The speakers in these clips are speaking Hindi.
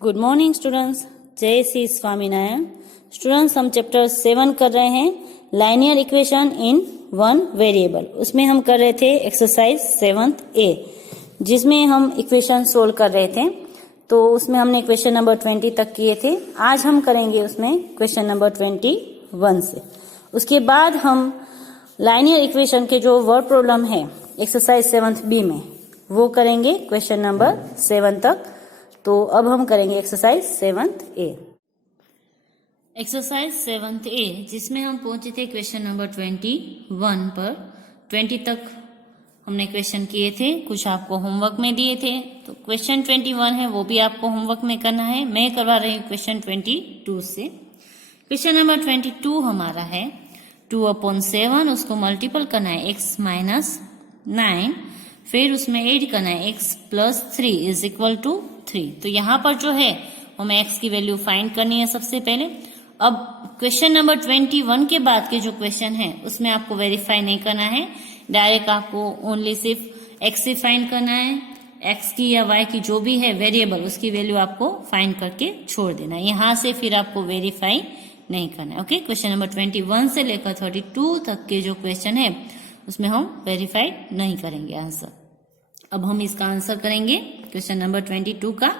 गुड मॉर्निंग स्टूडेंट्स, जय श्री स्वामीनारायण। स्टूडेंट्स, हम चैप्टर 7 कर रहे हैं linear equation in one variable. उसमें हम कर रहे थे एक्सरसाइज 7th A, जिसमें हम इक्वेशन सोल्व कर रहे थे। तो उसमें हमने क्वेश्चन नंबर 20 तक किए थे। आज हम करेंगे उसमें क्वेश्चन नंबर 21 से। उसके बाद हम लाइनियर इक्वेशन के जो वर्ड प्रॉब्लम है एक्सरसाइज 7th B में, वो करेंगे क्वेश्चन नंबर 7 तक। तो अब हम करेंगे exercise 7th A। Exercise 7th A, जिसमें हम पहुंचे थे क्वेश्चन नंबर 21 पर। 20 तक हमने क्वेश्चन किए थे, कुछ आपको होमवर्क में दिए थे। तो क्वेश्चन 21 है, वो भी आपको होमवर्क में करना है। मैं करवा रही हूँ क्वेश्चन 22 से। क्वेश्चन नंबर 22 हमारा है 2/7, उसको मल्टीपल करना है x - 9, फिर उसमें ऐड करना है x + 3 = 3। तो यहाँ पर जो है हमें x की वैल्यू फाइंड करनी है सबसे पहले। अब क्वेश्चन नंबर 21 के बाद के जो क्वेश्चन है उसमें आपको वेरीफाई नहीं करना है, डायरेक्ट आपको ओनली सिर्फ x से फाइंड करना है। x की या y की जो भी है वेरिएबल, उसकी वैल्यू आपको फाइंड करके छोड़ देना है। यहाँ से फिर आपको वेरीफाई नहीं करना है। ओके, क्वेश्चन नंबर 21 से लेकर 32 तक के जो क्वेश्चन है उसमें हम वेरीफाई नहीं करेंगे आंसर। अब हम इसका आंसर करेंगे क्वेश्चन नंबर 22 का।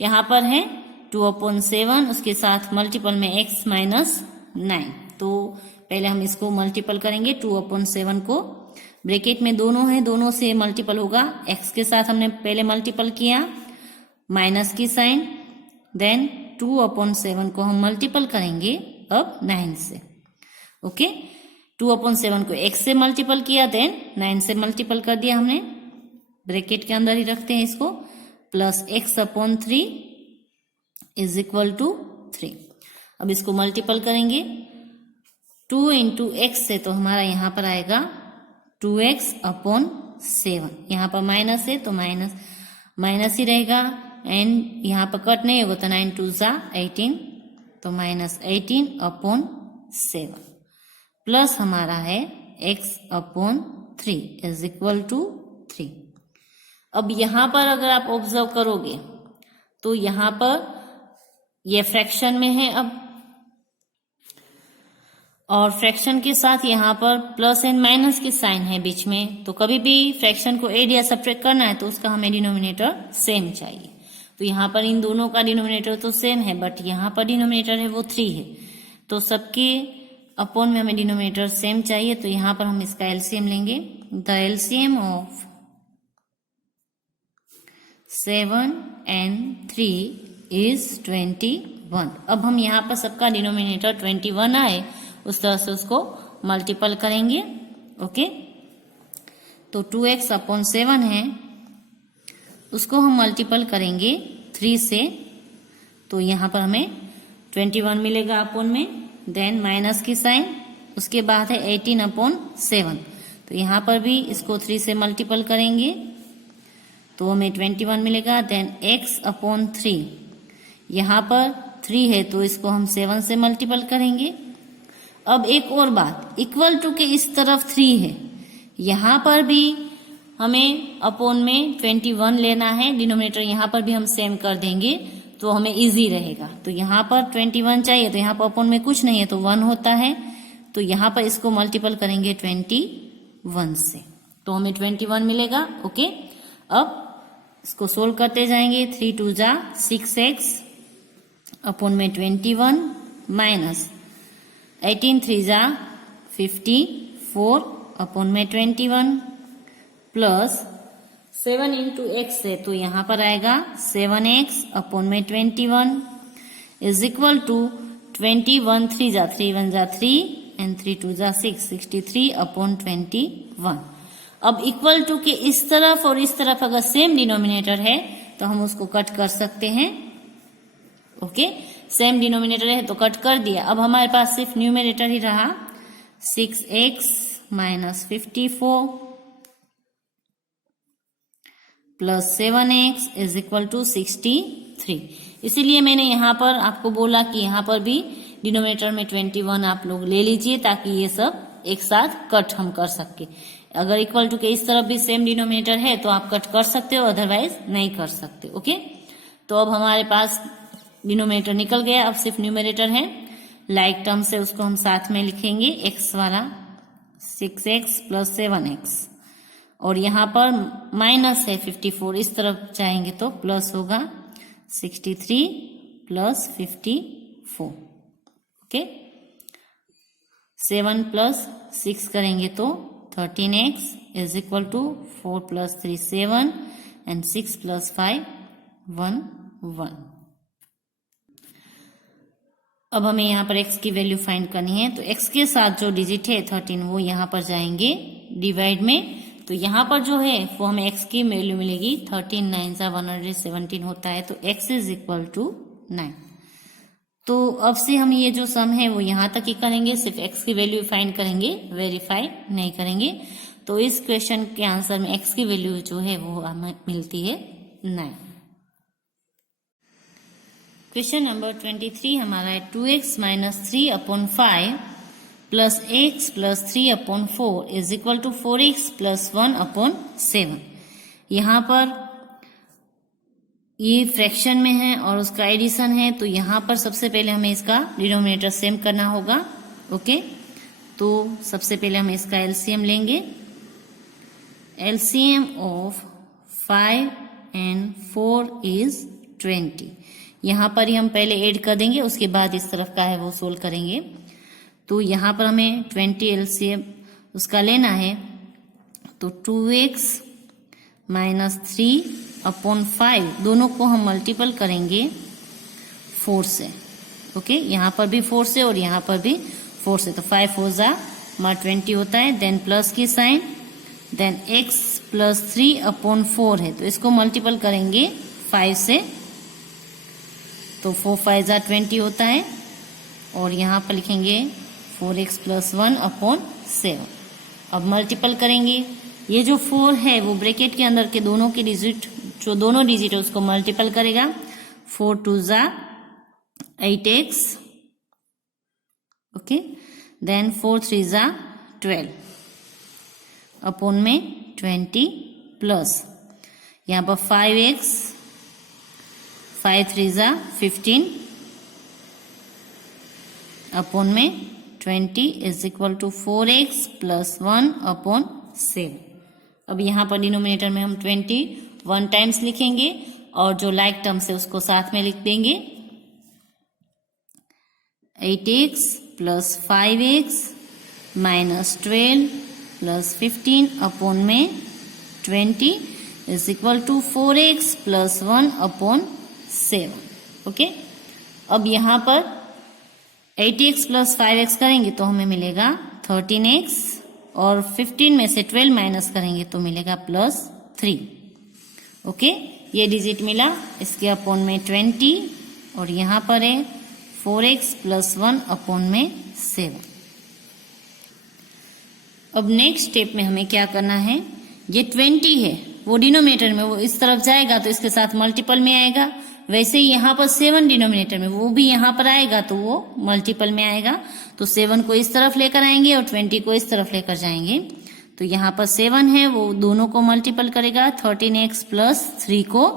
यहाँ पर है 2/7, उसके साथ मल्टीपल में x - 9। तो पहले हम इसको मल्टीपल करेंगे 2/7 को। ब्रैकेट में दोनों है, दोनों से मल्टीपल होगा। x के साथ हमने पहले मल्टीपल किया, माइनस की साइन, देन 2/7 को हम मल्टीपल करेंगे अब 9 से। ओके, 2/7 को x से मल्टीपल किया, देन 9 से मल्टीपल कर दिया हमने। ब्रैकेट के अंदर ही रखते हैं इसको, प्लस x/3 = 3। अब इसको मल्टीपल करेंगे 2 × x से, तो हमारा यहाँ पर आएगा 2x/7। यहाँ पर माइनस है तो माइनस ही रहेगा, एंड यहाँ पर कट नहीं होगा तो 9 × 2 = 18, तो -18/7 प्लस हमारा है x/3 = 3। अब यहाँ पर अगर आप ऑब्जर्व करोगे तो यहाँ पर ये फ्रैक्शन में है अब, और फ्रैक्शन के साथ यहाँ पर प्लस एंड माइनस की साइन है बीच में। तो कभी भी फ्रैक्शन को ऐड या सब्ट्रैक्ट करना है तो उसका हमें डिनोमिनेटर सेम चाहिए। तो यहाँ पर इन दोनों का डिनोमिनेटर तो सेम है, बट यहाँ पर डिनोमिनेटर है वो 3 है, तो सबके अपॉन में हमें डिनोमिनेटर सेम चाहिए। तो यहाँ पर हम इसका एलसीएम लेंगे। The LCM of 7 and 3 is 21। अब हम यहाँ पर सबका डिनोमिनेटर 21 आए उस तरह से उसको मल्टीपल करेंगे। ओके, तो 2x/7 है, उसको हम मल्टीपल करेंगे 3 से, तो यहाँ पर हमें 21 मिलेगा अपॉन में, देन माइनस की साइन, उसके बाद है 18/7। तो यहाँ पर भी इसको 3 से मल्टीपल करेंगे तो हमें 21 मिलेगा, देन x/3। यहाँ पर 3 है तो इसको हम 7 से मल्टीपल करेंगे। अब एक और बात, इक्वल टू के इस तरफ 3 है, यहाँ पर भी हमें अपॉन में 21 लेना है। डिनोमिनेटर यहाँ पर भी हम सेम कर देंगे तो हमें इजी रहेगा। तो यहाँ पर 21 चाहिए, तो यहाँ पर अपॉन में कुछ नहीं है तो 1 होता है, तो यहाँ पर इसको मल्टीपल करेंगे 21 से, तो हमें 21 मिलेगा। ओके, अब इसको सोल्व करते जाएंगे। 3 × 2 = 6x अपॉन में 21 माइनस 18 × 3 = 54 अपॉन में 21 प्लस 7 × x है, तो यहाँ पर आएगा 7x अपॉन में 21 = 21 3 × 3 1 = 3 एंड 3 × 2 = 6 63/21। अब इक्वल टू के इस तरफ और इस तरफ अगर सेम डिनोमिनेटर है तो हम उसको कट कर सकते हैं। ओके, सेम डिनोमिनेटर है तो कट कर दिया। अब हमारे पास सिर्फ न्यूमरेटर ही रहा, 6x - 54 प्लस 7x = 63। इसीलिए मैंने यहाँ पर आपको बोला कि यहाँ पर भी डिनोमिनेटर में 21 आप लोग ले लीजिए, ताकि ये सब एक साथ कट हम कर सके। अगर इक्वल टू के इस तरफ भी सेम डिनोमिनेटर है तो आप कट कर सकते हो, अदरवाइज नहीं कर सकते। ओके, तो अब हमारे पास डिनोमिनेटर निकल गया, अब सिर्फ न्यूमरेटर है। लाइक टर्म से उसको हम साथ में लिखेंगे, x वाला 6x प्लस 7x, और यहाँ पर माइनस है 54, इस तरफ जाएंगे तो प्लस होगा 63 प्लस 54। ओके, 7 प्लस 6 करेंगे तो 13x is equal to 4 plus 3 7 and 6 plus 5 1 1। अब हमें यहाँ पर x की वैल्यू फाइंड करनी है, तो x के साथ जो डिजिट है 13 वो यहाँ पर जाएंगे डिवाइड में, तो यहाँ पर जो है वो हमें x की वैल्यू मिलेगी 13 9 117 होता है, तो x इज इक्वल टू 9। तो अब से हम ये जो सम है वो यहाँ तक ही करेंगे, सिर्फ x की वैल्यू फाइंड करेंगे, वेरीफाई नहीं करेंगे। तो इस क्वेश्चन के आंसर में x की वैल्यू जो है वो हमें मिलती है 9। क्वेश्चन नंबर 23 हमारा है 2x minus 3 upon 5 plus x plus 3 upon 4 is equal to 4x plus 1 upon 7। यहाँ पर ये फ्रैक्शन में है और उसका एडिशन है, तो यहाँ पर सबसे पहले हमें इसका डिनोमिनेटर सेम करना होगा। ओके, तो सबसे पहले हम इसका एलसीएम लेंगे। LCM of 5 and 4 is 20। यहाँ पर ही हम पहले ऐड कर देंगे, उसके बाद इस तरफ का है वो सोल्व करेंगे। तो यहाँ पर हमें 20 एलसीएम उसका लेना है, तो 2x माइनस 3 अपॉन 5 दोनों को हम मल्टीपल करेंगे 4 से। ओके, यहाँ पर भी 4 से और यहाँ पर भी 4 से, तो 5 4 जा 20 होता है। देन प्लस की sign, then x plus 3 upon 4 है, तो इसको मल्टीपल करेंगे 5 से, तो 4 5 जा 20 होता है, और यहाँ पर लिखेंगे 4x प्लस 1 अपॉन 7। अब मल्टीपल करेंगे, ये जो 4 है वो ब्रैकेट के अंदर के दोनों के डिजिट, जो दोनों डिजिट है उसको मल्टीपल करेगा। 4 2 जा 8x, ओके, देन 4 3 जा 12 अपॉन में 20 प्लस यहाँ पर 5x, 5 3 जा 15 अपॉन में 20 is equal to 4x plus 1 upon 7। अब यहाँ पर डिनोमिनेटर में हम 21 टाइम्स लिखेंगे और जो लाइक टर्म्स है उसको साथ में लिख देंगे। 8x plus 5x minus 12 plus 15 upon में 20 is equal to 4x plus 1 upon 7। Okay, अब यहाँ पर 8x प्लस 5x करेंगे तो हमें मिलेगा 13x, और 15 में से 12 माइनस करेंगे तो मिलेगा प्लस 3। ओके, ये डिजिट मिला, इसके अपॉन में 20, और यहाँ पर है 4x प्लस 1 अपॉन में 7। अब नेक्स्ट स्टेप में हमें क्या करना है, ये 20 है वो डिनोमिनेटर में वो इस तरफ जाएगा तो इसके साथ मल्टीपल में आएगा, वैसे ही यहाँ पर 7 डिनोमिनेटर में वो भी यहाँ पर आएगा तो वो मल्टीपल में आएगा। तो 7 को इस तरफ लेकर आएंगे और 20 को इस तरफ लेकर जाएंगे, तो यहाँ पर 7 है वो दोनों को मल्टीपल करेगा, 13x प्लस 3 को।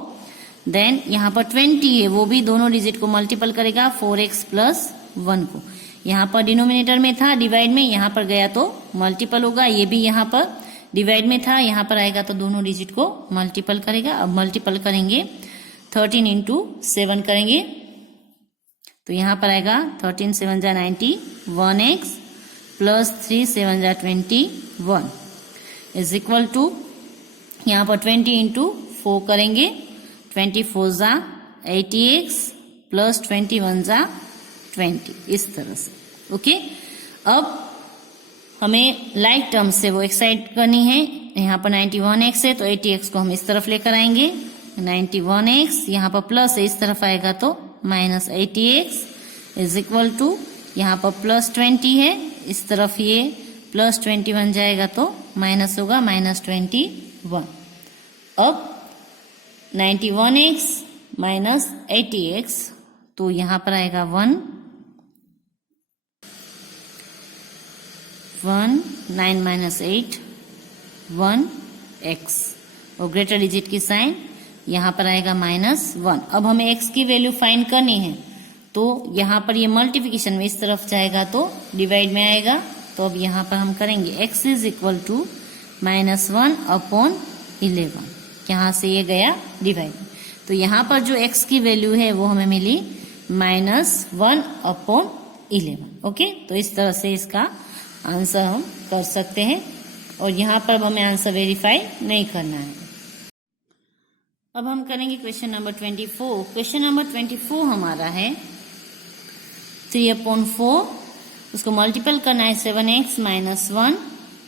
देन यहाँ पर 20 है वो भी दोनों डिजिट को मल्टीपल करेगा 4x प्लस 1 को। यहाँ पर डिनोमिनेटर में था डिवाइड में, यहाँ पर गया तो मल्टीपल होगा, ये भी यहाँ पर डिवाइड में था, यहाँ पर आएगा तो दोनों डिजिट को मल्टीपल करेगा। अब मल्टीपल करेंगे 13 इंटू 7 करेंगे तो यहाँ पर आएगा 13 7 जा 91x प्लस 3 7 जा 21 इज इक्वल टू यहाँ पर 20 इंटू 4 करेंगे, 24 जा 80x प्लस 21 जा 20, इस तरह से। ओके, अब हमें लाइक टर्म से वो एक्साइड करनी है। यहाँ पर 91x है तो 80x को हम इस तरफ लेकर आएंगे, 91x यहाँ पर प्लस है, इस तरफ आएगा तो minus 80x is equal to यहाँ पर प्लस 20 है, इस तरफ ये प्लस 21 जाएगा तो माइनस होगा माइनस 21। अब 91x माइनस 80x तो यहाँ पर आएगा 1 9 माइनस 8 1x, और ग्रेटर डिजिट की साइन यहाँ पर आएगा -1। अब हमें x की वैल्यू फाइंड करनी है, तो यहाँ पर ये मल्टीप्लिकेशन में इस तरफ जाएगा तो डिवाइड में आएगा। तो अब यहाँ पर हम करेंगे x इज इक्वल टू -1/11। यहाँ से ये गया डिवाइड, तो यहाँ पर जो x की वैल्यू है वो हमें मिली -1/11। ओके, तो इस तरह से इसका आंसर हम कर सकते हैं, और यहाँ पर हमें आंसर वेरीफाई नहीं करना है। अब हम करेंगे क्वेश्चन नंबर 24। क्वेश्चन नंबर 24 हमारा है 3/4, उसको मल्टीपल करना है 7x - 1।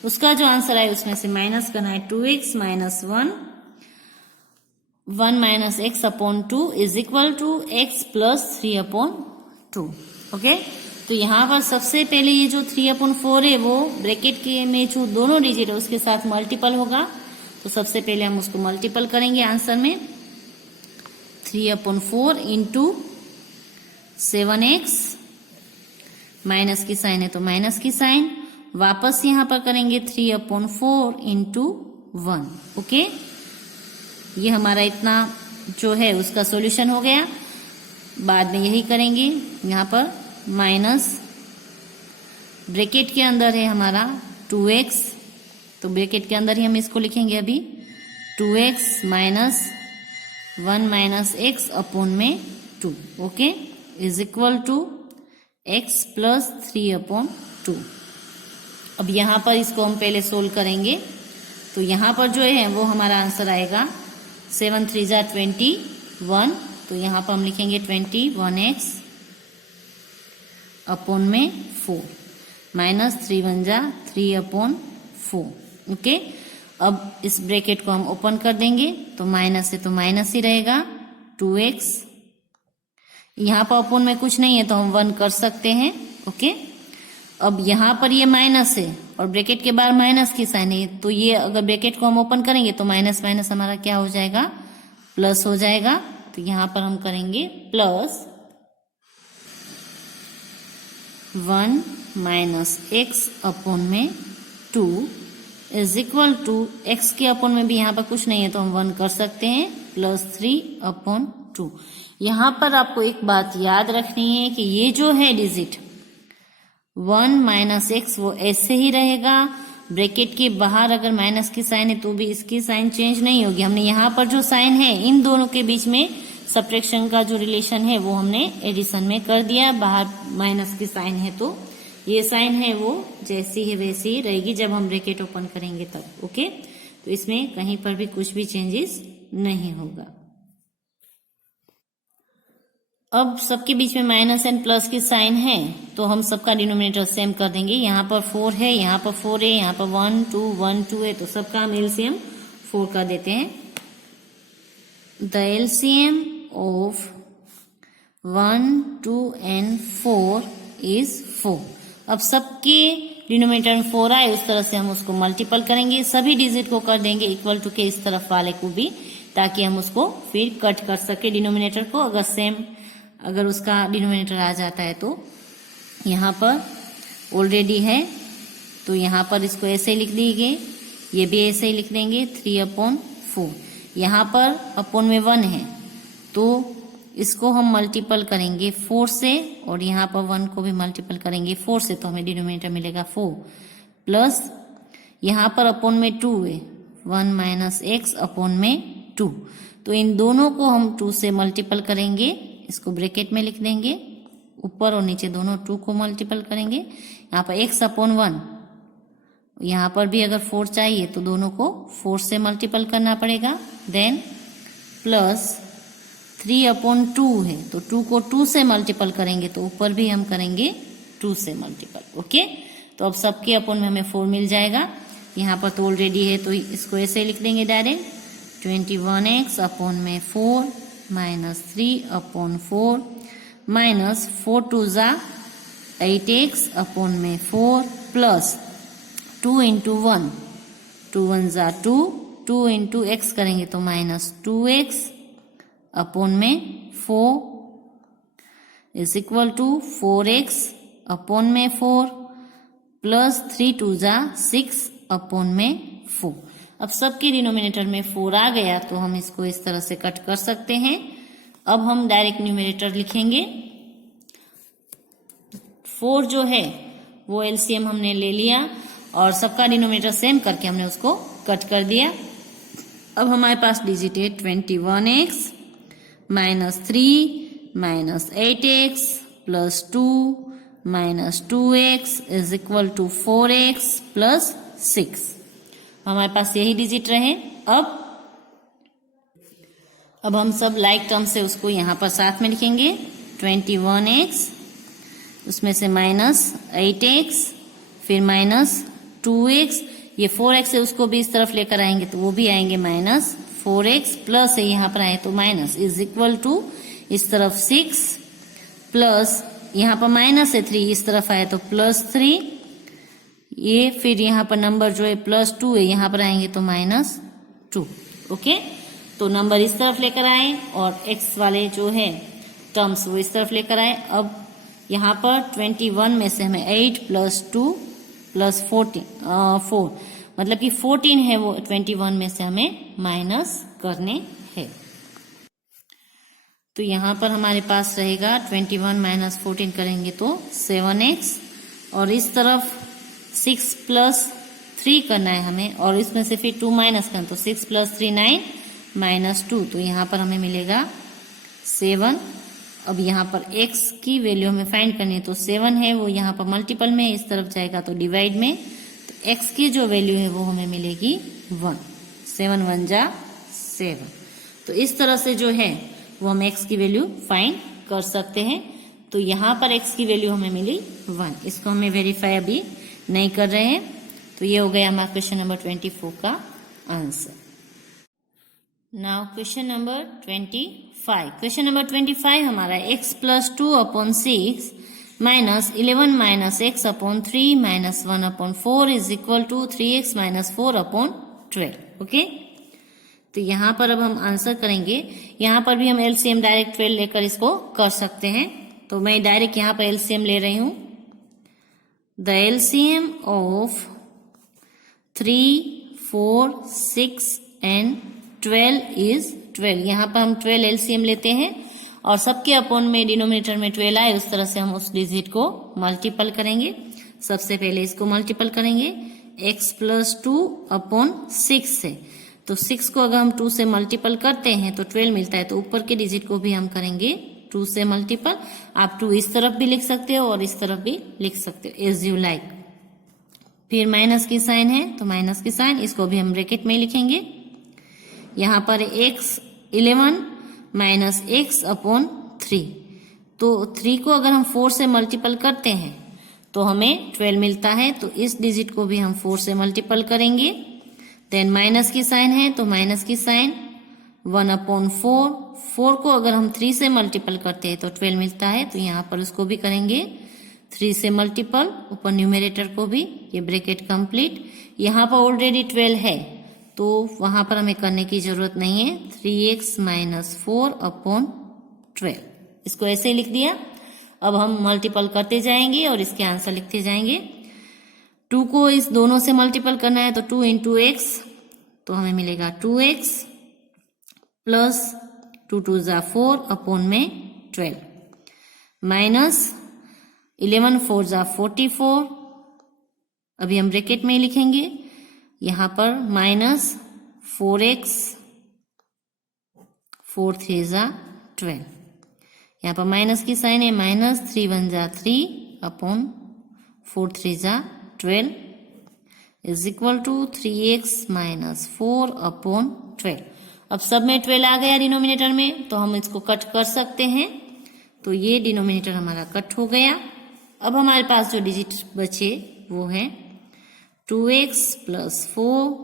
उसका जो आंसर आए उसमें से माइनस करना है 2x - 1 -x/2 is equal to x + 3/2। Okay, तो यहाँ पर सबसे पहले ये जो 3/4 है वो ब्रैकेट के में जो दोनों डिजिट है उसके साथ मल्टीपल होगा। तो सबसे पहले हम उसको मल्टीपल करेंगे आंसर में। 3/4 इंटू 7x, माइनस की साइन है तो माइनस की साइन, वापस यहाँ पर करेंगे 3/4 इंटू 1। ओके, ये हमारा इतना जो है उसका सॉल्यूशन हो गया। बाद में यही करेंगे, यहाँ पर माइनस ब्रैकेट के अंदर है हमारा 2x, तो ब्रैकेट के अंदर ही हम इसको लिखेंगे अभी 2x - 1 - x/2। Okay, is equal to x + 3/2। अब यहाँ पर इसको हम पहले सोल्व करेंगे, तो यहाँ पर जो है वो हमारा आंसर आएगा 7 3 = 21। तो यहाँ पर हम लिखेंगे 21x/4 माइनस 3 1 = 3/4। ओके, अब इस ब्रैकेट को हम ओपन कर देंगे, तो माइनस है तो माइनस ही रहेगा 2x। यहाँ पर अपन में कुछ नहीं है तो हम 1 कर सकते हैं। ओके, अब यहाँ पर ये माइनस है और ब्रैकेट के बाहर माइनस की साइन है, तो ये अगर ब्रैकेट को हम ओपन करेंगे तो माइनस माइनस हमारा क्या हो जाएगा, प्लस हो जाएगा। तो यहाँ पर हम करेंगे plus 1 - x/2 is equal to x के अपन में भी यहाँ पर कुछ नहीं है तो हम 1 कर सकते हैं, प्लस 3/2। यहाँ पर आपको एक बात याद रखनी है कि ये जो है डिजिट 1 - x वो ऐसे ही रहेगा। ब्रैकेट के बाहर अगर माइनस की साइन है तो भी इसकी साइन चेंज नहीं होगी। हमने यहाँ पर जो साइन है इन दोनों के बीच में सब्ट्रैक्शन का जो रिलेशन है वो हमने एडिशन में कर दिया। बाहर माइनस की साइन है तो ये साइन है वो जैसी है वैसी ही रहेगी जब हम ब्रैकेट ओपन करेंगे तब। ओके, तो इसमें कहीं पर भी कुछ भी चेंजेस नहीं होगा। अब सबके बीच में माइनस एंड प्लस की साइन है तो हम सबका डिनोमिनेटर सेम कर देंगे। यहाँ पर 4 है, यहाँ पर 4 है, यहाँ पर 1 2 1 2 है, तो सबका हम एलसीएम 4 कर देते हैं। The LCM of 1 2 and 4 is 4। अब सबके डिनोमिनेटर में 4 आए उस तरह से हम उसको मल्टीपल करेंगे, सभी डिजिट को कर देंगे इक्वल टू के इस तरफ वाले को भी, ताकि हम उसको फिर कट कर सके डिनोमिनेटर को। अगर सेम अगर उसका डिनोमिनेटर आ जाता है तो यहाँ पर ऑलरेडी है तो यहाँ पर इसको ऐसे ही लिख दीजिए, ये भी ऐसे ही लिख देंगे 3/4। यहाँ पर अपन में 1 है तो इसको हम मल्टीपल करेंगे 4 से, और यहाँ पर 1 को भी मल्टीपल करेंगे 4 से, तो हमें डिनोमिनेटर मिलेगा 4, प्लस यहाँ पर अपन में 2 है 1 - x/2, तो इन दोनों को हम 2 से मल्टीपल करेंगे, इसको ब्रैकेट में लिख देंगे, ऊपर और नीचे दोनों 2 को मल्टीपल करेंगे। यहाँ पर x/1, यहाँ पर भी अगर 4 चाहिए तो दोनों को 4 से मल्टीपल करना पड़ेगा। देन प्लस 3/2 है तो 2 को 2 से मल्टीपल करेंगे तो ऊपर भी हम करेंगे 2 से मल्टीपल। ओके, तो अब सबके अपन में हमें 4 मिल जाएगा। यहाँ पर तो ऑलरेडी है तो इसको ऐसे लिख देंगे direct 21x/4 minus 3/4 minus 4 2 = 8x/4 plus 2 × 1 2 1 = 2 2 × x करेंगे तो minus 2x/4 is equal to 4x/4 plus 3 2 = 6/4। अब सबके डिनोमिनेटर में 4 आ गया तो हम इसको इस तरह से कट कर सकते हैं। अब हम डायरेक्ट न्यूमरेटर लिखेंगे। 4 जो है वो एलसीएम हमने ले लिया और सबका डिनोमिनेटर सेम करके हमने उसको कट कर दिया। अब हमारे पास डिजिट है 21x minus 3 minus 8x plus 2 minus 2x is equal to 4x plus 6। हमारे पास यही डिजिट रहे। अब हम सब लाइक टर्म से उसको यहाँ पर साथ में लिखेंगे। 21x, उसमें से माइनस 8x, फिर माइनस 2x, ये 4x है उसको भी इस तरफ लेकर आएंगे तो वो भी आएंगे माइनस 4x, प्लस है यहाँ पर आए तो माइनस, इज इक्वल टू इस तरफ 6 प्लस यहाँ पर माइनस है 3, इस तरफ आए तो प्लस 3, ये फिर यहाँ पर नंबर जो है प्लस 2 है, यहाँ पर आएंगे तो माइनस 2। ओके, तो नंबर इस तरफ लेकर आए और x वाले जो है टर्म्स वो इस तरफ लेकर आए। अब यहाँ पर 21 में से हमें 8 प्लस 2 प्लस 4 मतलब कि 14 है वो 21 में से हमें माइनस करने हैं। तो यहाँ पर हमारे पास रहेगा 21 माइनस 14 करेंगे तो 7x, और इस तरफ 6 प्लस 3 करना है हमें और इसमें से फिर 2 माइनस करना, तो 6 प्लस 3 9 माइनस 2, तो यहाँ पर हमें मिलेगा 7। अब यहाँ पर x की वैल्यू हमें फाइंड करनी है तो 7 है वो यहाँ पर मल्टीपल में इस तरफ जाएगा तो डिवाइड में, तो x की जो वैल्यू है वो हमें मिलेगी 1। 7 1 जा 7। तो इस तरह से जो है वो हम x की वैल्यू फाइंड कर सकते हैं। तो यहाँ पर x की वैल्यू हमें मिली 1। इसको हमें वेरीफाई अभी नहीं कर रहे हैं। तो ये हो गया हमारा क्वेश्चन नंबर 24 का answer. Now question number 25। Question number 25 हमारा x plus 2 upon 6 minus 11 minus x upon 3 minus 1 upon 4 is equal to 3x minus 4 upon 12। Okay, तो यहाँ पर अब हम आंसर करेंगे। यहाँ पर भी हम एलसीएम डायरेक्ट 12 लेकर इसको कर सकते हैं। तो मैं डायरेक्ट यहाँ पर एलसीएम ले रही हूँ। The LCM of 3, 4, 6 and 12 is 12। यहाँ पर हम 12 एलसीएम लेते हैं और सबके अपॉन में डिनोमिनेटर में 12 आए उस तरह से हम उस डिजिट को मल्टीपल करेंगे। सबसे पहले इसको मल्टीपल करेंगे। x प्लस 2 अपॉन 6 से, तो 6 को अगर हम 2 से मल्टीपल करते हैं तो 12 मिलता है, तो ऊपर के डिजिट को भी हम करेंगे 2 से मल्टीपल। आप 2 इस तरफ भी लिख सकते हो और इस तरफ भी लिख सकते हो, एज यू लाइक। फिर माइनस की साइन है तो माइनस की साइन, इसको भी हम ब्रैकेट में लिखेंगे। यहाँ पर x 11 माइनस x अपॉन 3, तो 3 को अगर हम 4 से मल्टीपल करते हैं तो हमें 12 मिलता है, तो इस डिजिट को भी हम 4 से मल्टीपल करेंगे। देन माइनस की साइन है तो माइनस की साइन 1 अपॉन 4, 4 को अगर हम 3 से मल्टीपल करते हैं तो 12 मिलता है, तो यहाँ पर उसको भी करेंगे 3 से मल्टीपल, ऊपर न्यूमरेटर को भी, ये ब्रैकेट कंप्लीट। यहाँ पर ऑलरेडी 12 है तो वहां पर हमें करने की जरूरत नहीं है। 3x माइनस 4 अपॉन 12, इसको ऐसे ही लिख दिया। अब हम मल्टीपल करते जाएंगे और इसके आंसर लिखते जाएंगे। 2 को इस दोनों से मल्टीपल करना है तो 2 इंटू x, तो हमें मिलेगा 2x प्लस 2 2 जा 4 अपॉन में 12 माइनस 11 4 जा 44, अभी हम ब्रैकेट में ही लिखेंगे। यहाँ पर माइनस 4x 4 3 जा 12, यहाँ पर माइनस की साइन है, माइनस 3 1 जा 3 अपॉन 4 3 जा 12 is equal to 3x minus 4 upon 12। अब सब में 12 आ गया डिनोमिनेटर में, तो हम इसको कट कर सकते हैं। तो ये डिनोमिनेटर हमारा कट हो गया। अब हमारे पास जो डिजिट बचे वो है 2x प्लस 4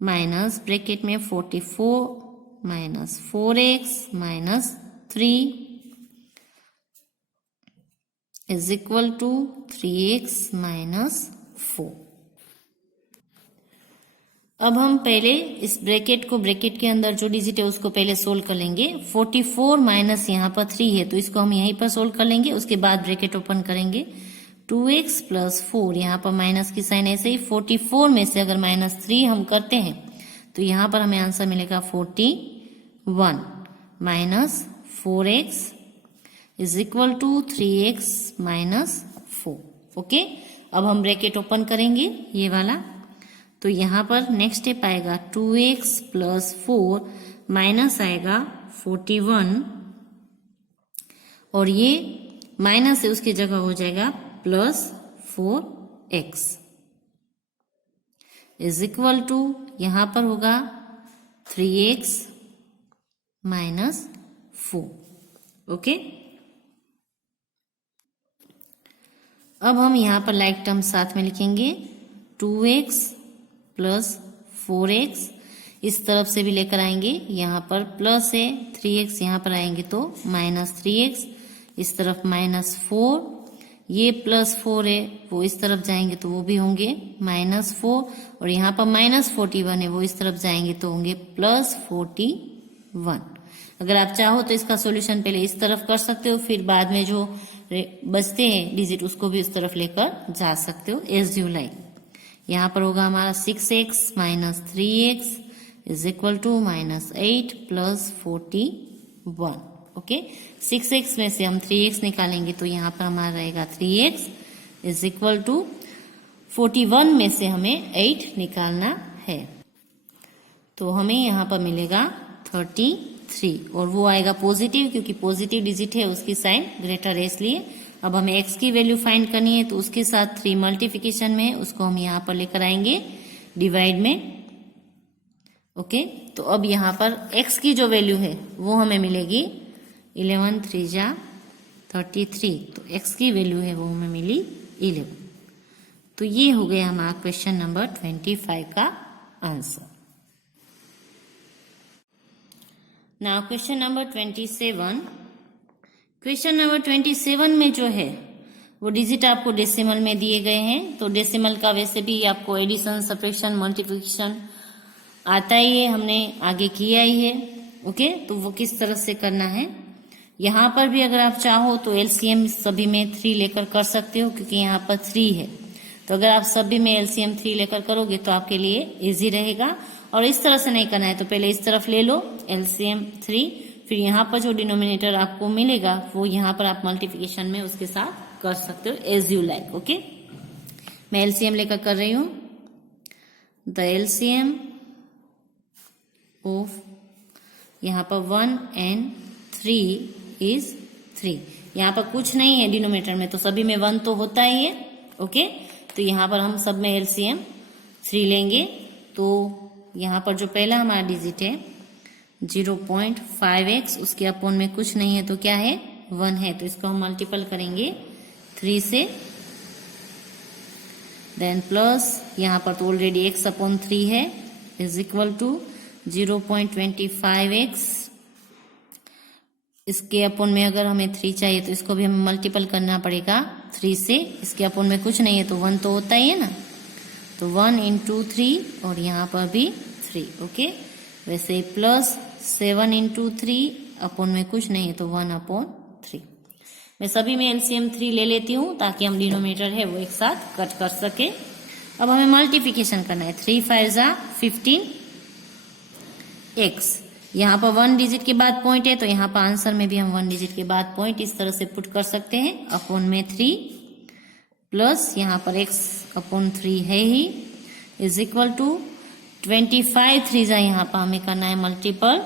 माइनस ब्रैकेट में 44 minus 4x minus 3 is equal to 3x minus 4। अब हम पहले इस ब्रैकेट को, ब्रैकेट के अंदर जो डिजिट है उसको पहले सोल्व कर लेंगे। 44 माइनस यहाँ पर 3 है तो इसको हम यहीं पर सोल्व कर लेंगे, उसके बाद ब्रैकेट ओपन करेंगे। 2x प्लस 4, यहाँ पर माइनस की साइन ऐसे ही 44 में से अगर -3 हम करते हैं तो यहाँ पर हमें आंसर मिलेगा 41 minus 4x is equal to 3x minus 4। Okay, अब हम ब्रैकेट ओपन करेंगे ये वाला, तो यहाँ पर नेक्स्ट स्टेप आएगा 2x प्लस 4 माइनस आएगा 41 और ये माइनस है उसकी जगह हो जाएगा plus 4x is equal to यहां पर होगा 3x माइनस 4। ओके, अब हम यहां पर लाइक टर्म साथ में लिखेंगे 2x प्लस 4x, इस तरफ से भी लेकर आएंगे, यहाँ पर प्लस है 3x, यहाँ पर आएंगे तो माइनस 3x, इस तरफ -4, ये +4 है वो इस तरफ जाएंगे तो वो भी होंगे -4 और यहाँ पर -41 है वो इस तरफ जाएंगे तो होंगे +41। अगर आप चाहो तो इसका सॉल्यूशन पहले इस तरफ कर सकते हो, फिर बाद में जो बचते हैं डिजिट उसको भी उस तरफ लेकर जा सकते हो, एज यू लाइक। यहाँ पर होगा हमारा 6x minus 3x is equal to -8 plus 41। Okay, 6x में से हम 3x निकालेंगे तो यहाँ पर हमारा रहेगा 3x इज इक्वल टू 41 में से हमें 8 निकालना है तो हमें यहाँ पर मिलेगा 33 और वो आएगा पॉजिटिव, क्योंकि पॉजिटिव डिजिट है उसकी साइन ग्रेटर है इसलिए। अब हमें x की वैल्यू फाइंड करनी है तो उसके साथ 3 मल्टीप्लिकेशन में है, उसको हम यहाँ पर लेकर आएंगे डिवाइड में। ओके, तो अब यहाँ पर x की जो वैल्यू है वो हमें मिलेगी 11 3 जा 33, तो x की वैल्यू है वो हमें मिली 11। तो ये हो गया हमारा क्वेश्चन नंबर 25 का answer. Now question number 27। Question number 27 में जो है वो डिजिट आपको डेसिमल में दिए गए हैं, तो डेसिमल का वैसे भी आपको एडिशन, सब्ट्रैक्शन, मल्टीप्लिकेशन आता ही है, हमने आगे किया ही है। ओके, तो वो किस तरह से करना है, यहाँ पर भी अगर आप चाहो तो एलसीएम सभी में 3 लेकर कर सकते हो, क्योंकि यहाँ पर 3 है, तो अगर आप सभी में एलसीएम 3 लेकर करोगे तो आपके लिए इजी रहेगा। और इस तरह से नहीं करना है तो पहले इस तरफ ले लो एलसीएम 3, फिर यहाँ पर जो डिनोमिनेटर आपको मिलेगा वो यहाँ पर आप मल्टीप्लिकेशन में उसके साथ कर सकते हो, एज यू लाइक। ओके, मैं एलसीएम लेकर कर रही हूँ। द एलसीएम ऑफ यहाँ पर 1 and 3 इज 3। यहाँ पर कुछ नहीं है डिनोमिनेटर में, तो सभी में 1 तो होता ही है। ओके, तो यहाँ पर हम सब में एलसीएम 3 लेंगे, तो यहाँ पर जो पहला हमारा डिजिट है 0.5x, उसके अपोन में कुछ नहीं है तो क्या है 1 है, तो इसको हम मल्टीपल करेंगे 3 से, देन प्लस यहाँ पर तो ऑलरेडी x अपॉन 3 है इज इक्वल टू 0.25x, इसके अपोन में अगर हमें 3 चाहिए तो इसको भी हमें मल्टीपल करना पड़ेगा 3 से, इसके अपोन में कुछ नहीं है तो 1 तो होता ही है ना, तो 1 into 3 और यहाँ पर भी 3। ओके, वैसे प्लस 7 into 3 अपोन में कुछ नहीं है तो 1/3। मैं सभी में एलसीएम 3 ले लेती हूँ ताकि हम डिनोमिनेटर है वो एक साथ कट कर सके। अब हमें मल्टीप्लिकेशन करना है, 3 5 जा 15x, यहाँ पर 1 डिजिट के बाद पॉइंट है तो यहाँ पर आंसर में भी हम 1 डिजिट के बाद पॉइंट इस तरह से पुट कर सकते हैं, अपोन में 3 प्लस यहाँ पर x अपॉन 3 है ही इज इक्वल टू 25 3 जा यहाँ पर हमें करना है मल्टीपल,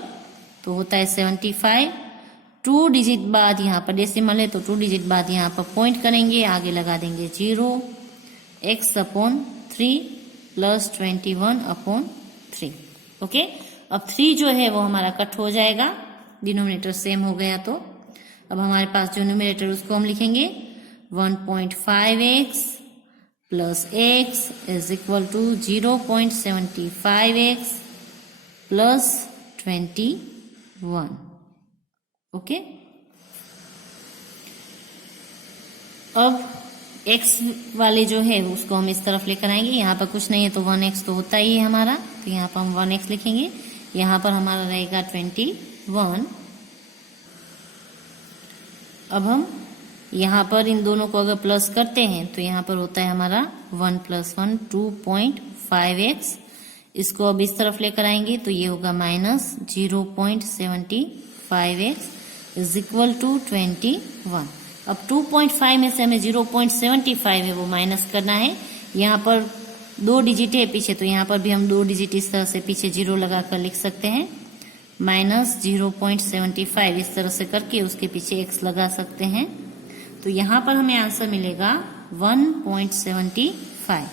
तो होता है 75। 2 डिजिट बाद यहाँ पर डेसिमल है तो 2 डिजिट बाद यहाँ पर पॉइंट करेंगे, आगे लगा देंगे 0, x अपॉन 3 प्लस 21/3। ओके, अब 3 जो है वो हमारा कट हो जाएगा, डिनोमिनेटर सेम हो गया, तो अब हमारे पास जो न्यूमरेटर उसको हम लिखेंगे 1.5x plus x is equal to 0.75x plus 21। Okay, अब x वाले जो है उसको हम इस तरफ लेकर आएंगे, यहाँ पर कुछ नहीं है तो 1x तो होता ही है हमारा, तो यहाँ पर हम 1x लिखेंगे, यहाँ पर हमारा रहेगा 21। अब हम यहाँ पर इन दोनों को अगर प्लस करते हैं तो यहाँ पर होता है हमारा 1 + 1 2.5x। इसको अब इस तरफ लेकर आएंगे तो ये होगा -0.75x इज इक्वल टू 21। अब 2.5 में से हमें 0.75 है वो माइनस करना है। यहाँ पर 2 डिजिट है पीछे, तो यहाँ पर भी हम 2 डिजिट इस तरह से पीछे 0 लगाकर लिख सकते हैं। -0.75 इस तरह से करके उसके पीछे x लगा सकते हैं। तो यहाँ पर हमें आंसर मिलेगा 1.75।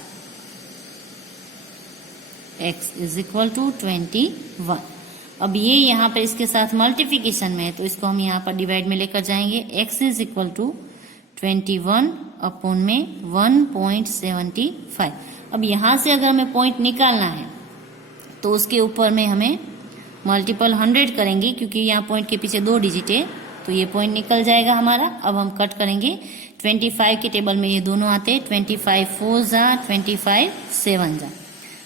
x is equal to 21। अब ये यहाँ पर इसके साथ मल्टीप्लिकेशन में है तो इसको हम यहाँ पर डिवाइड में लेकर जाएंगे। x is equal to 21 upon में 1.75। अब यहाँ से अगर हमें पॉइंट निकालना है तो उसके ऊपर में हमें मल्टीपल 100 करेंगे, क्योंकि यहाँ पॉइंट के पीछे 2 डिजिट है तो ये पॉइंट निकल जाएगा हमारा। अब हम कट करेंगे। 25 के टेबल में ये दोनों आते हैं। 25 4 जा, 25 7 जा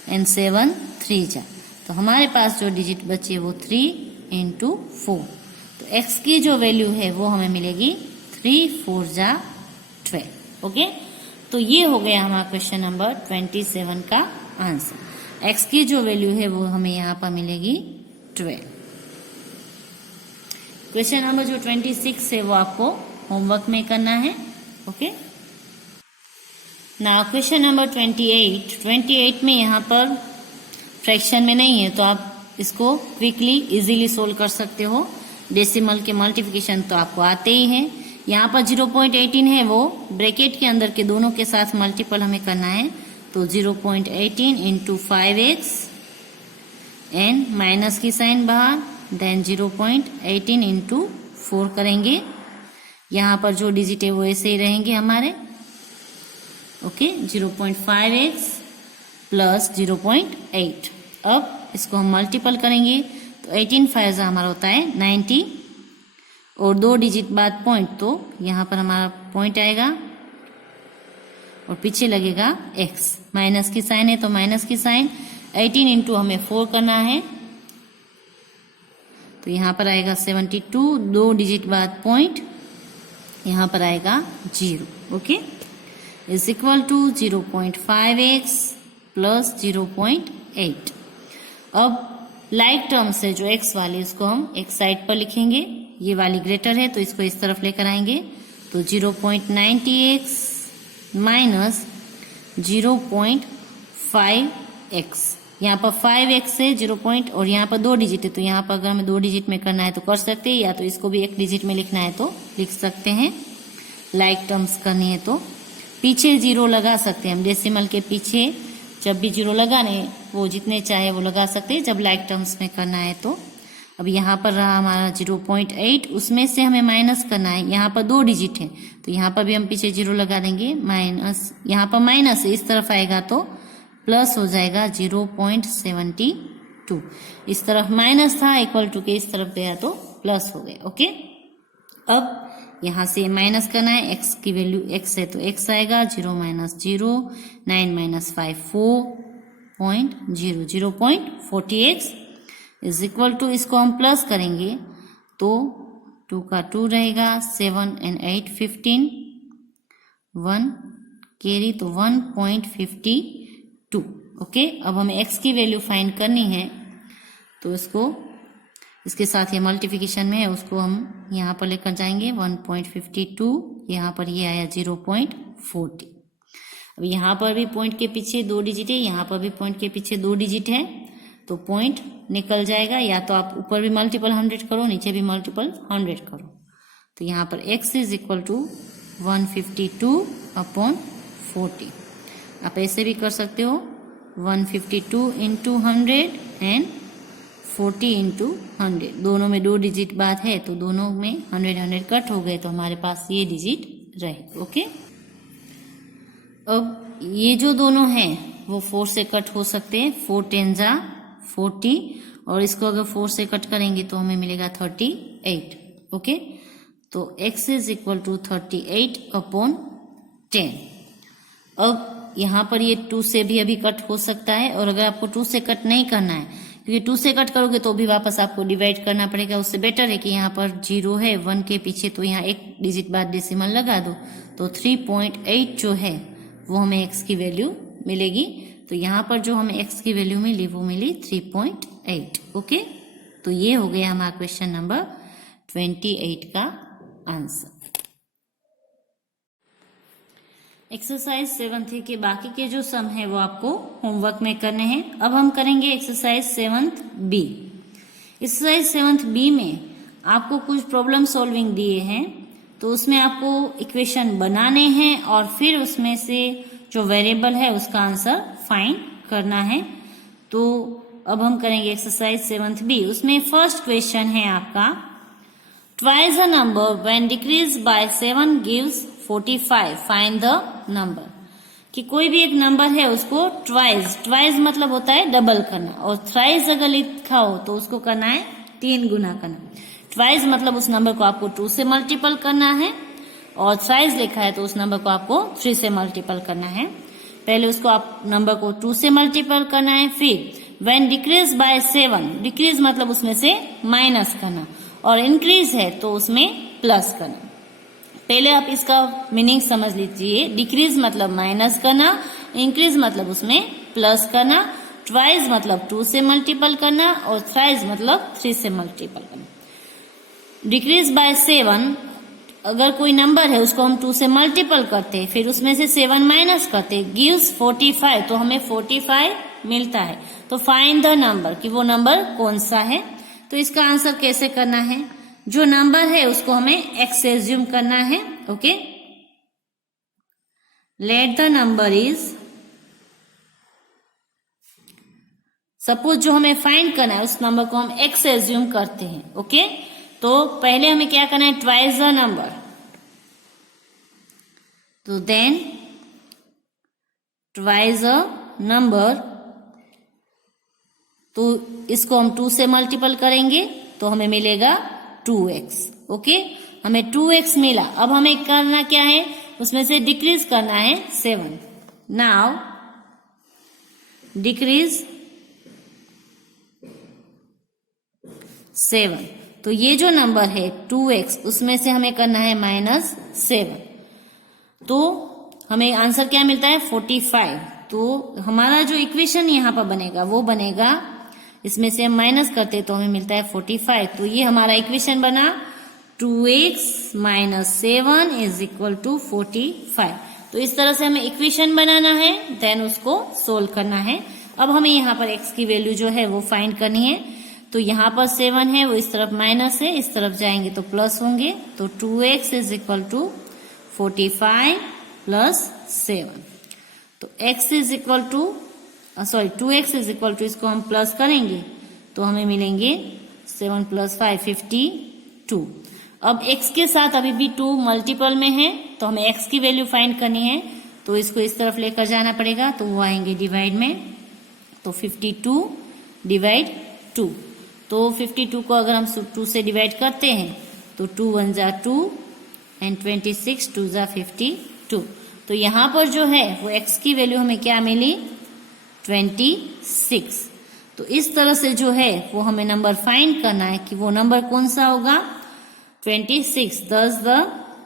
एंड 7 3 जा। तो हमारे पास जो डिजिट बचे वो 3 × 4। तो x की जो वैल्यू है वो हमें मिलेगी 3 4 जा 12। ओके, तो ये हो गया हमारा क्वेश्चन नंबर 27 का आंसर। x की जो वैल्यू है वो हमें यहाँ पर मिलेगी 12। क्वेश्चन नंबर जो 26 है वो आपको होमवर्क में करना है। ओके, नाउ क्वेश्चन नंबर 28 में यहाँ पर फ्रैक्शन में नहीं है तो आप इसको क्विकली इजीली सोल्व कर सकते हो। डेसिमल के मल्टीप्लिकेशन तो आपको आते ही हैं। यहाँ पर 0.18 है वो ब्रैकेट के अंदर के दोनों के साथ मल्टीपल हमें करना है। तो 0.18 × 5x एंड माइनस की साइन बाहर, देन 0.18 × 4 करेंगे। यहाँ पर जो डिजिट है वो ऐसे ही रहेंगे हमारे। Okay, 0.5x plus 0.8। अब इसको हम मल्टीपल करेंगे तो 18 5 हमारा होता है 90 और 2 डिजिट बाद पॉइंट, तो यहाँ पर हमारा पॉइंट आएगा और पीछे लगेगा x। माइनस की साइन है तो माइनस की साइन। 18 × हमें 4 करना है तो यहाँ पर आएगा 72। 2 डिजिट बाद पॉइंट, यहाँ पर आएगा 0। Okay, is equal to 0.5x plus 0.8। अब लाइक टर्म से जो x वाली उसको हम एक साइड पर लिखेंगे। ये वाली ग्रेटर है तो इसको इस तरफ लेकर आएंगे तो 0.90x माइनस 0.5x। यहाँ पर 5x है 0 पॉइंट और यहाँ पर 2 डिजिट है तो यहाँ पर अगर हमें 2 डिजिट में करना है तो कर सकते हैं, या तो इसको भी 1 डिजिट में लिखना है तो लिख सकते हैं। लाइक टर्म्स करनी है तो पीछे 0 लगा सकते हैं हम। डेसिमल के पीछे जब भी 0 लगाने वो जितने चाहे वो लगा सकते हैं जब लाइक टर्म्स में करना है तो। अब यहाँ पर रहा हमारा 0.8, उसमें से हमें माइनस करना है। यहाँ पर 2 डिजिट है तो यहाँ पर भी हम पीछे 0 लगा देंगे। माइनस, यहाँ पर माइनस है इस तरफ आएगा तो प्लस हो जाएगा 0.72। इस तरफ माइनस था इक्वल टू के इस तरफ गया तो प्लस हो गया। ओके, अब यहाँ से माइनस करना है। x की वैल्यू x है तो x आएगा 0 - 0 9 - 5 4.0 0.40x इज इक्वल टू, इसको हम प्लस करेंगे तो 2 का 2 रहेगा, 7 and 8 15, 1 कैरी तो 1.52। ओके, अब हमें x की वैल्यू फाइंड करनी है तो इसको इसके साथ ये मल्टीप्लिकेशन में है उसको हम यहाँ पर लेकर जाएंगे 1.52। यहाँ पर ये आया 0.40। अब यहाँ पर भी पॉइंट के पीछे 2 डिजिट है, यहाँ पर भी पॉइंट के पीछे 2 डिजिट है तो पॉइंट निकल जाएगा। या तो आप ऊपर भी मल्टीपल 100 करो, नीचे भी मल्टीपल 100 करो। तो यहाँ पर x इज इक्वल टू 152/40। आप ऐसे भी कर सकते हो 152 × 100 एंड 40 × 100। दोनों में 2 डिजिट बाद है तो दोनों में 100 कट हो गए तो हमारे पास ये डिजिट रहे। ओके, अब ये जो दोनों हैं वो 4 से कट हो सकते हैं। 4 10 जा 40 और इसको अगर 4 से कट करेंगे तो हमें मिलेगा 38। ओके, तो x इज इक्वल टू 38/10। अब यहाँ पर ये 2 से भी अभी कट हो सकता है और अगर आपको 2 से कट नहीं करना है क्योंकि 2 से कट करोगे तो भी वापस आपको डिवाइड करना पड़ेगा। उससे बेटर है कि यहाँ पर 0 है 1 के पीछे, तो यहाँ एक डिजिट बाद डेसिमल लगा दो, तो 3.8 जो है वो हमें x की वैल्यू मिलेगी। तो यहाँ पर जो हमें x की वैल्यू मिली वो मिली 3.8। ओके, तो ये हो गया हमारा क्वेश्चन नंबर 28 का आंसर। एक्सरसाइज 7 के बाकी के जो सम है वो आपको होमवर्क में करने हैं। अब हम करेंगे एक्सरसाइज 7 बी। एक्सरसाइज 7 बी में आपको कुछ प्रॉब्लम सॉल्विंग दिए हैं, तो उसमें आपको इक्वेशन बनाने हैं और फिर उसमें से जो वेरिएबल है उसका आंसर फाइंड करना है। तो अब हम करेंगे एक्सरसाइज 7 बी। उसमें फर्स्ट क्वेश्चन है आपका, twice a number when decrease by 7 gives 45, find the number. कि कोई भी एक नंबर है उसको ट्वाइस मतलब होता है डबल करना, और थ्राइस अगर लिखा हो तो उसको करना है 3 गुना करना। ट्वाइस मतलब उस नंबर को आपको 2 से मल्टीपल करना है, और थ्राइस लिखा है तो उस नंबर को आपको 3 से मल्टीपल करना है। पहले उसको आप नंबर को 2 से मल्टीपल करना है, फिर व्हेन डिक्रीज बाय 7, डिक्रीज मतलब उसमें से माइनस करना, और इंक्रीज है तो उसमें प्लस करना। पहले आप इसका मीनिंग समझ लीजिए। डिक्रीज मतलब माइनस करना, इंक्रीज मतलब उसमें प्लस करना, ट्वाइस मतलब 2 से मल्टीपल करना, और थ्राइस मतलब 3 से मल्टीपल करना। डिक्रीज बाय 7, अगर कोई नंबर है उसको हम 2 से मल्टीपल करते, फिर उसमें से 7 माइनस करते, गिव्स 45, तो हमें 45 मिलता है। तो फाइंड द नंबर, कि वो नंबर कौन सा है। तो इसका आंसर कैसे करना है, जो नंबर है उसको हमें x एज्यूम करना है। Okay, late the number is, suppose जो हमें फाइंड करना है उस नंबर को हम x एज्यूम करते हैं। ओके, तो पहले हमें क्या करना है, ट्वाइस द नंबर, तो देन ट्वाइस अ नंबर, तो इसको हम 2 से मल्टीपल करेंगे तो हमें मिलेगा 2x। ओके, हमें 2x मिला। अब हमें करना क्या है, उसमें से डिक्रीज करना है 7। नाउ डिक्रीज 7, तो ये जो नंबर है 2x, उसमें से हमें करना है -7, तो हमें आंसर क्या मिलता है 45। तो हमारा जो इक्वेशन यहाँ पर बनेगा वो बनेगा, इसमें से हम माइनस करते तो हमें मिलता है 45। तो ये हमारा इक्वेशन बना 2x - 7 = 45। तो इस तरह से हमें इक्वेशन बनाना है, देन उसको सोल्व करना है। अब हमें यहाँ पर x की वैल्यू जो है वो फाइंड करनी है। तो यहाँ पर 7 है, वो इस तरफ माइनस है, इस तरफ जाएंगे तो प्लस होंगे। तो 2x = 45 + 7। तो two x is equal to, इसको हम प्लस करेंगे तो हमें मिलेंगे 7 + 5 52। अब x के साथ अभी भी 2 मल्टीपल में है, तो हमें x की वैल्यू फाइंड करनी है। तो इसको इस तरफ लेकर जाना पड़ेगा, तो वो आएंगे डिवाइड में, तो 52 / 2। तो 52 को अगर हम 2 से डिवाइड करते हैं तो 2 × 1 = 2 एंड 26 2 × 52। तो यहाँ पर जो है वो x की वैल्यू हमें क्या मिली, 26। तो इस तरह से जो है वो हमें नंबर फाइंड करना है कि वो नंबर कौन सा होगा, 26। दस द,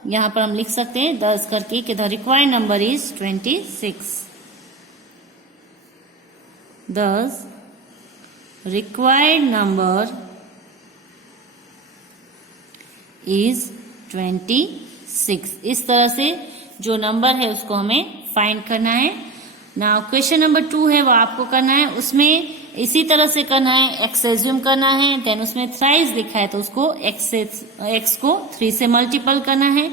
यहाँ पर हम लिख सकते हैं 10 करके कि द रिक्वायर्ड नंबर इज 26। दस रिक्वायर्ड नंबर इज 26। इस तरह से जो नंबर है उसको हमें फाइंड करना है। नाउ क्वेश्चन नंबर 2 है वो आपको करना है, उसमें इसी तरह से करना है, x एज्यूम करना है, देन उसमें थ्राइस लिखा है तो उसको x को 3 से मल्टीपल करना है।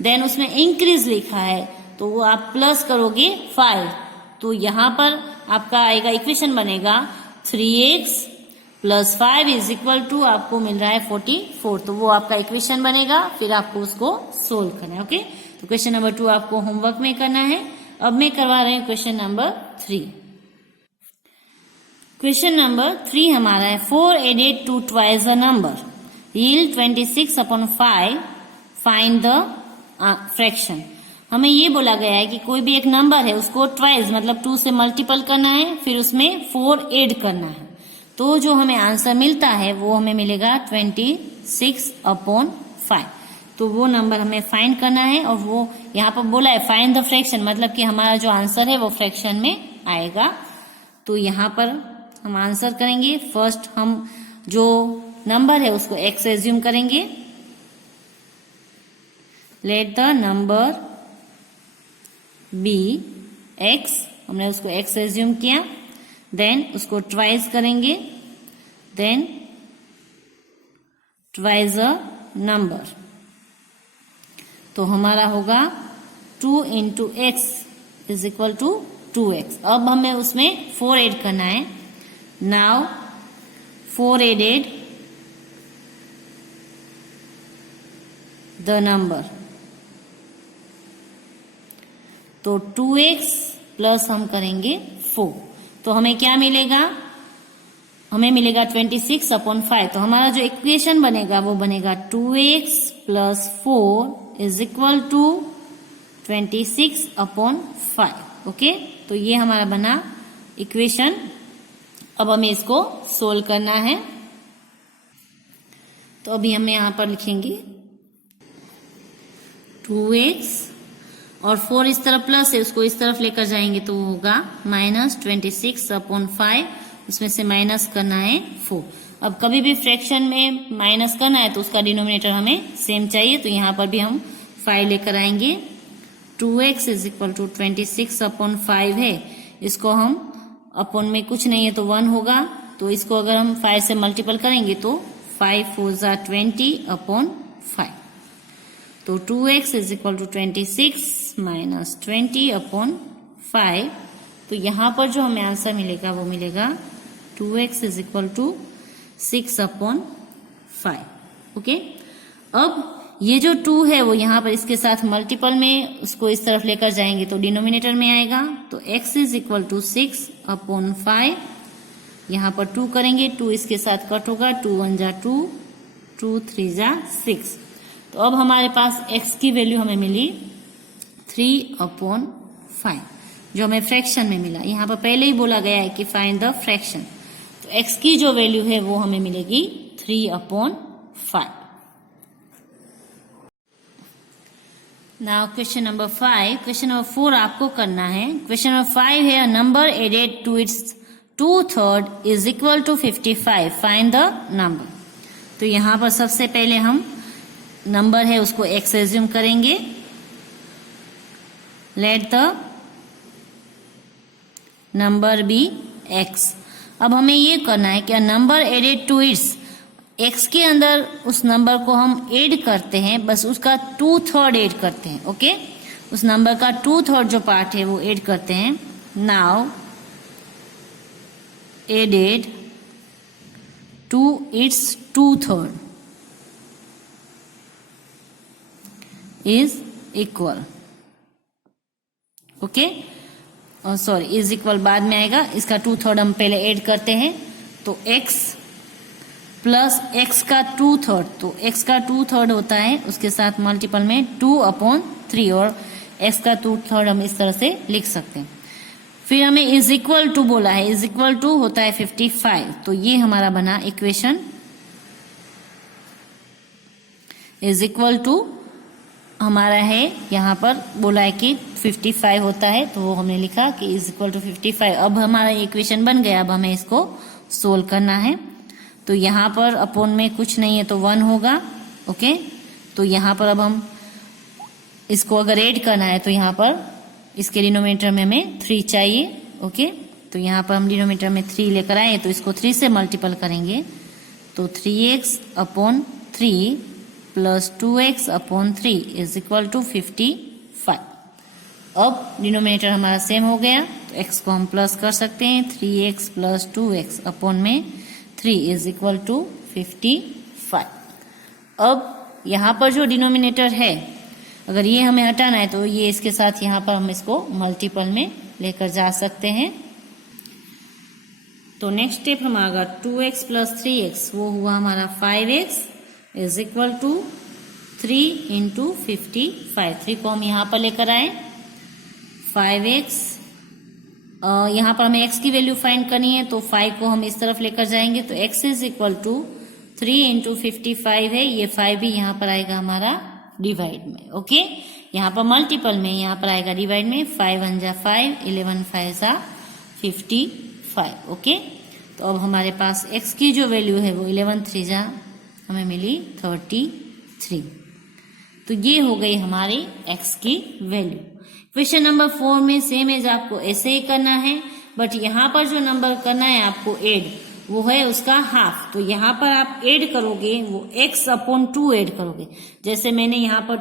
देन उसमें इंक्रीज लिखा है तो वो आप प्लस करोगे 5। तो यहाँ पर आपका आएगा, इक्वेशन बनेगा 3x + 5 = आपको मिल रहा है 44। तो वो आपका इक्वेशन बनेगा, फिर आपको उसको सोल्व करना है। ओके, तो क्वेश्चन नंबर 2 आपको होमवर्क में करना है। अब मैं करवा रही हूँ क्वेश्चन नंबर 3। क्वेश्चन नंबर 3 हमारा है, 4 added to twice a number yield 26/5, find the fraction. हमें ये बोला गया है कि कोई भी एक नंबर है उसको ट्वाइस मतलब 2 से मल्टीपल करना है, फिर उसमें 4 ऐड करना है। तो जो हमें आंसर मिलता है वो हमें मिलेगा 26/5। तो वो नंबर हमें फाइंड करना है, और वो यहाँ पर बोला है फाइंड द फ्रैक्शन, मतलब कि हमारा जो आंसर है वो फ्रैक्शन में आएगा। तो यहाँ पर हम आंसर करेंगे। फर्स्ट हम जो नंबर है उसको x एज्यूम करेंगे। Let the number be x, हमने उसको x एज्यूम किया। देन उसको ट्वाइस करेंगे, देन ट्वाइस अ नंबर, तो हमारा होगा 2 × x is equal to 2x। अब हमें उसमें 4 ऐड करना है। नाउ 4 एडेड द नंबर, तो 2x प्लस हम करेंगे 4, तो हमें क्या मिलेगा? हमें मिलेगा 26/5। तो हमारा जो इक्वेशन बनेगा वो बनेगा 2x + 4 is equal to 26/5। Okay, तो ये हमारा बना इक्वेशन। अब हमें इसको सोल्व करना है। तो अभी हम यहाँ पर लिखेंगे 2x और 4 इस तरफ प्लस है, उसको इस तरफ लेकर जाएंगे तो होगा -26/5। उसमें से माइनस करना है 4। अब कभी भी फ्रैक्शन में माइनस करना है तो उसका डिनोमिनेटर हमें सेम चाहिए, तो यहाँ पर भी हम 5 लेकर आएंगे। 2x इज इक्वल टू 26/5 है, इसको हम अपॉन में कुछ नहीं है तो 1 होगा, तो इसको अगर हम 5 से मल्टीपल करेंगे तो 5 4 = 20/5। तो 2x इज इक्वल टू 26 - 20/5। तो यहाँ पर जो हमें आंसर मिलेगा वो मिलेगा 2x is equal to 6/5। Okay, अब ये जो 2 है वो यहाँ पर इसके साथ मल्टीपल में उसको इस तरफ लेकर जाएंगे तो डिनोमिनेटर में आएगा, तो x इज इक्वल टू 6/5। यहाँ पर 2 करेंगे, 2 इसके साथ कट होगा, 2 1 = 2, 2 3 = 6। तो अब हमारे पास x की वैल्यू हमें मिली 3/5, जो हमें फ्रैक्शन में मिला। यहाँ पर पहले ही बोला गया है कि फाइंड द फ्रैक्शन, तो x की जो वैल्यू है वो हमें मिलेगी 3/5। Now question number 5। Question number 4 आपको करना है। क्वेश्चन नंबर 5 है, number added to its 2/3 is equal to 55, find the number. तो यहाँ पर सबसे पहले हम नंबर है उसको x एज्यूम करेंगे। Let the number be x। अब हमें ये करना है कि number added to its, x के अंदर उस नंबर को हम ऐड करते हैं, बस उसका 2/3 ऐड करते हैं। ओके, उस नंबर का 2/3 जो पार्ट है वो ऐड करते हैं। Now added to its 2/3 is equal, okay, sorry is equal बाद में आएगा, इसका 2/3 हम पहले ऐड करते हैं, तो x प्लस x का 2/3, तो x का 2/3 होता है उसके साथ मल्टीपल में 2/3, और x का 2/3 हम इस तरह से लिख सकते हैं। फिर हमें इज इक्वल टू बोला है, इज इक्वल टू होता है 55, तो ये हमारा बना इक्वेशन। इज इक्वल टू हमारा है, यहाँ पर बोला है कि 55 होता है, तो वो हमने लिखा कि इज इक्वल टू 55। अब हमारा इक्वेशन बन गया, अब हमें इसको सोल्व करना है। तो यहाँ पर अपॉन में कुछ नहीं है तो 1 होगा। ओके, तो यहाँ पर अब हम इसको अगर ऐड करना है तो यहाँ पर इसके डिनोमिनेटर में हमें 3 चाहिए। ओके, तो यहाँ पर हम डिनोमिनेटर में 3 लेकर आए, तो इसको 3 से मल्टीपल करेंगे, तो 3x/3 plus 2x/3 is equal to 55। अब डिनोमिनेटर हमारा सेम हो गया, तो x को हम प्लस कर सकते हैं, 3x प्लस 2x अपॉन में 3 इज इक्वल टू 55। अब यहाँ पर जो डिनोमिनेटर है, अगर ये हमें हटाना है तो ये इसके साथ यहाँ पर हम इसको मल्टीपल में लेकर जा सकते हैं। तो नेक्स्ट स्टेप हमारा 2x प्लस 3x, वो हुआ हमारा 5x इज इक्वल टू 3 × 55। 3 को हम यहाँ पर लेकर आए, 5x यहाँ पर हमें x की वैल्यू फाइंड करनी है, तो 5 को हम इस तरफ लेकर जाएंगे, तो x is equal to 3 into 55 है, ये 5 भी यहाँ पर आएगा हमारा डिवाइड में। ओके, यहाँ पर मल्टीपल में, यहाँ पर आएगा डिवाइड में, 5 1 जा 5, 11 5 जा 55। ओके, तो अब हमारे पास x की जो वैल्यू है वो 11 3 जा हमें मिली 33। तो ये हो गई हमारी x की वैल्यू। क्वेश्चन नंबर 4 में सेम एज आपको ऐसे ही करना है, बट यहाँ पर जो नंबर करना है आपको ऐड, वो है उसका हाफ। तो यहाँ पर आप ऐड करोगे वो x अपॉन 2 ऐड करोगे। जैसे मैंने यहाँ पर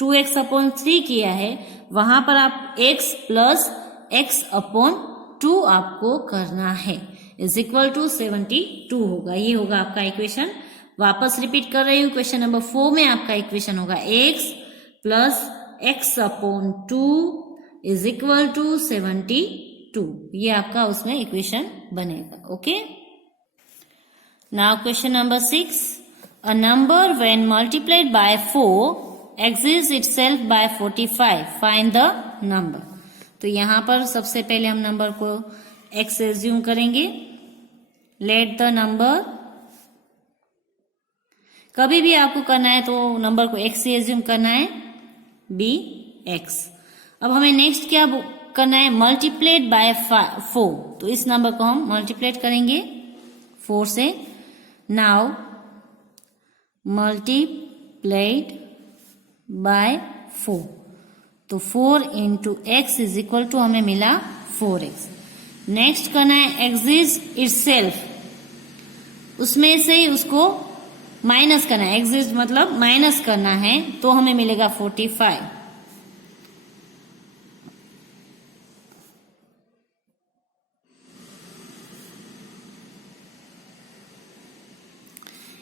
2x अपॉन 3 किया है, वहां पर आप x प्लस x अपॉन 2 आपको करना है, इज इक्वल टू 72 होगा। ये होगा आपका इक्वेशन। वापस रिपीट कर रही हूँ, क्वेश्चन नंबर 4 में आपका इक्वेशन होगा x plus x upon 2 is equal to 72। ये आपका उसमें इक्वेशन बनेगा। Okay, now question number 6, a number when multiplied by 4 exceeds itself by 45, find the number. तो यहां पर सबसे पहले हम नंबर को x एज्यूम करेंगे। लेट द नंबर, कभी भी आपको करना है तो नंबर को x से एज्यूम करना है, बी x। अब हमें नेक्स्ट क्या करना है, मल्टीप्लेड बाय 4। तो इस नंबर को हम मल्टीप्लेट करेंगे 4 से। नाउ मल्टीप्लेड बाय 4, तो 4 into x is equal to हमें मिला 4x। नेक्स्ट करना है एक्सिस्ट इटसेल्फ, उसमें से ही उसको माइनस करना है। एक्सिस्ट मतलब माइनस करना है, तो हमें मिलेगा 45।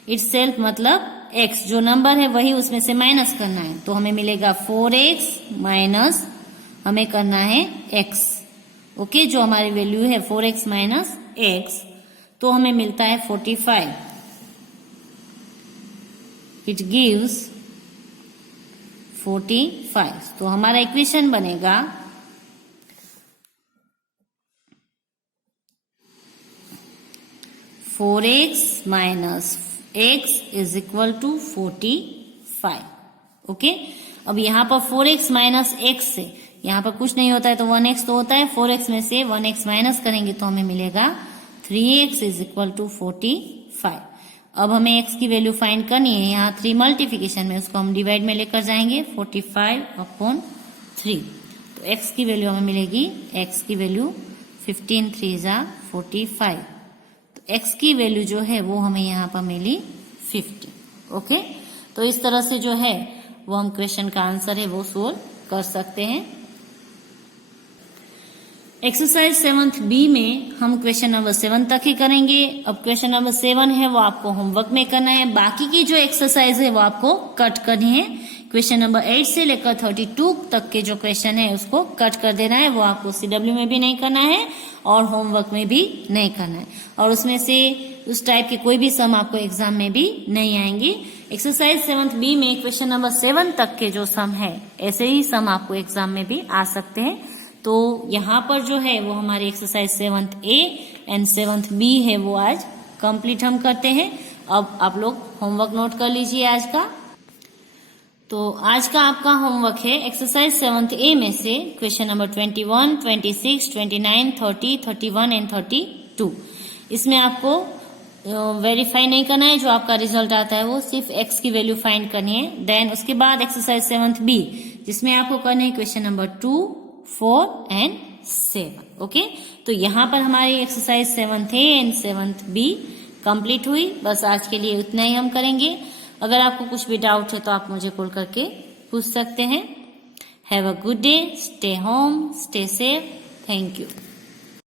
इटसेल्फ मतलब x, जो नंबर है वही उसमें से माइनस करना है, तो हमें मिलेगा 4x माइनस हमें करना है x। ओके, जो हमारी वैल्यू है 4x माइनस x, तो हमें मिलता है 45। It gives 45। तो हमारा इक्वेशन बनेगा 4x minus x is equal to 45। Okay, अब यहाँ पर 4x माइनस x से यहाँ पर कुछ नहीं होता है तो 1x तो होता है, 4x में से 1x माइनस करेंगे तो हमें मिलेगा 3x इज इक्वल टू 45। अब हमें x की वैल्यू फाइंड करनी है। यहाँ 3 मल्टीप्लिकेशन में, उसको हम डिवाइड में लेकर जाएंगे, 45 अपॉन 3। तो x की वैल्यू हमें मिलेगी, x की वैल्यू 15 3 जा 45। तो x की वैल्यू जो है वो हमें यहाँ पर मिली 50। ओके, तो इस तरह से जो है वो हम क्वेश्चन का आंसर है वो सोल्व कर सकते हैं। एक्सरसाइज 7th बी में हम क्वेश्चन नंबर 7 तक ही करेंगे। अब क्वेश्चन नंबर 7 है वो आपको होमवर्क में करना है, बाकी की जो एक्सरसाइज है वो आपको कट करनी है। क्वेश्चन नंबर 8 से लेकर 32 तक के जो क्वेश्चन है उसको कट कर देना है, वो आपको CW में भी नहीं करना है और होमवर्क में भी नहीं करना है, और उसमें से उस टाइप के कोई भी सम आपको एग्जाम में भी नहीं आएंगे। एक्सरसाइज 7th बी में क्वेश्चन नंबर 7 तक के जो सम है, ऐसे ही सम आपको एग्जाम में भी आ सकते हैं। तो यहाँ पर जो है वो हमारी exercise 7th A and 7th B है वो आज कंप्लीट हम करते हैं। अब आप लोग होमवर्क नोट कर लीजिए आज का। तो आज का आपका होमवर्क है एक्सरसाइज 7th A में से क्वेश्चन नंबर 21, 26, 29, 30, 31 एंड 32। इसमें आपको वेरीफाई नहीं करना है, जो आपका रिजल्ट आता है वो सिर्फ x की वैल्यू फाइंड करनी है। देन उसके बाद एक्सरसाइज 7th B, जिसमें आपको करना है क्वेश्चन नंबर 2, 4 एंड 7। ओके, तो यहाँ पर हमारी exercise 7th A and 7th B complete हुई। बस आज के लिए उतना ही हम करेंगे। अगर आपको कुछ भी डाउट है तो आप मुझे कॉल करके पूछ सकते हैं। Have a good day, stay home, stay safe, thank you.